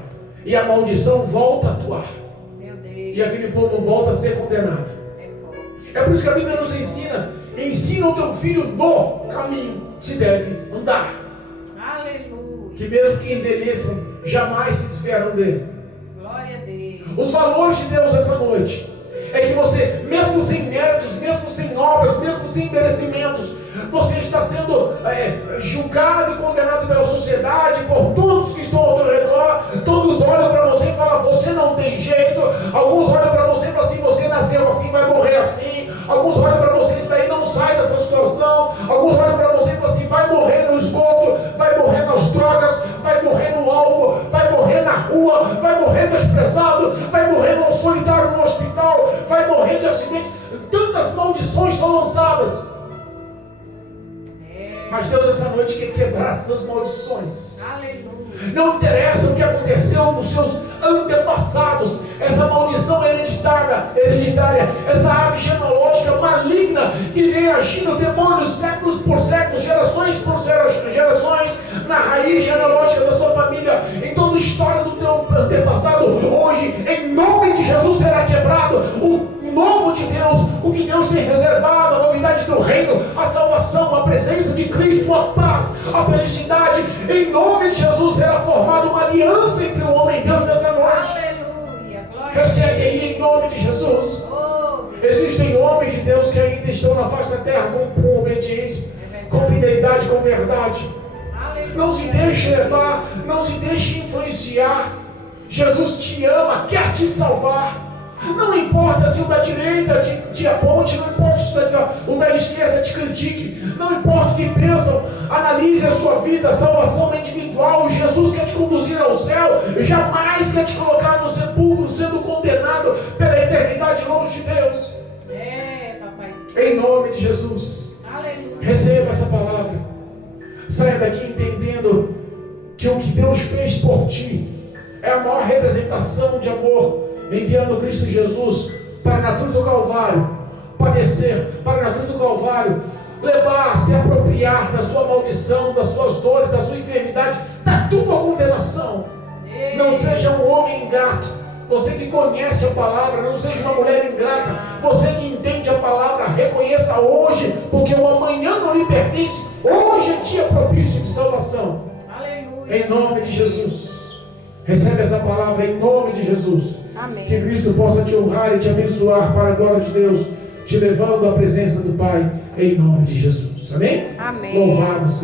e a maldição volta a atuar, Meu e Deus. aquele povo volta a ser condenado. É forte. É por isso que a Bíblia nos ensina o teu filho no caminho que se deve andar, Aleluia. que mesmo que envelheçam, jamais se desviarão dele. Glória a Deus. Os valores de Deus essa noite é que você, mesmo sem méritos, mesmo sem obras, mesmo sem merecimentos, você está sendo julgado e condenado pela sociedade, por todos que estão ao teu redor. Todos olham para você e falam: você não tem jeito. Alguns olham para você e falam assim: você nasceu assim, vai morrer assim. Alguns olham para você e daí não sai dessa situação. Alguns olham para você e falam assim: vai morrer no esgoto, vai morrer nas drogas, vai morrer no álcool, vai morrer na rua, vai morrer desprezado, vai morrer no solitário no hospital, vai morrer de acidente. Tantas maldições são lançadas. Mas Deus essa noite quer quebrar essas maldições. Aleluia. Não interessa o que aconteceu nos seus antepassados. Essa maldição hereditária, essa ave genealógica maligna que vem agindo demônios séculos por séculos, gerações por gerações, na raiz genealógica da sua família, em toda a história do teu antepassado, hoje, em nome de Jesus, será quebrado. O novo de Deus, o que Deus tem reservado, a novidade do reino, a salvação, a presença de Cristo, a paz, a felicidade, em nome de Jesus será formada uma aliança entre o homem e Deus nessa noite. Aleluia. Glória a Recebe aí em nome de Jesus. Oh, Deus. Existem homens de Deus que ainda estão na face da terra com obediência, com fidelidade, com verdade. Aleluia. Não se deixe levar, não se deixe influenciar. Jesus te ama, quer te salvar. Não importa se o da direita te aponte, não importa se o da esquerda te critique, não importa o que pensam, analise a sua vida. A salvação é individual. Jesus quer te conduzir ao céu, jamais quer te colocar no sepulcro sendo condenado pela eternidade longe de Deus. Papai. Em nome de Jesus, Aleluia. receba essa palavra. Saia daqui entendendo que o que Deus fez por ti é a maior representação de amor, enviando Cristo Jesus para na cruz do Calvário padecer, para na cruz do Calvário levar, se apropriar da sua maldição, das suas dores, da sua enfermidade, da tua condenação. Não seja um homem ingrato. Você que conhece a palavra, não seja uma mulher ingrata. Você que entende a palavra, reconheça hoje, porque o amanhã não lhe pertence. Hoje é dia propício de salvação. Aleluia. Em nome de Jesus. Recebe essa palavra em nome de Jesus. Amém. Que Cristo possa te honrar e te abençoar para a glória de Deus, te levando à presença do Pai, em nome de Jesus. Amém? Amém. Louvado seja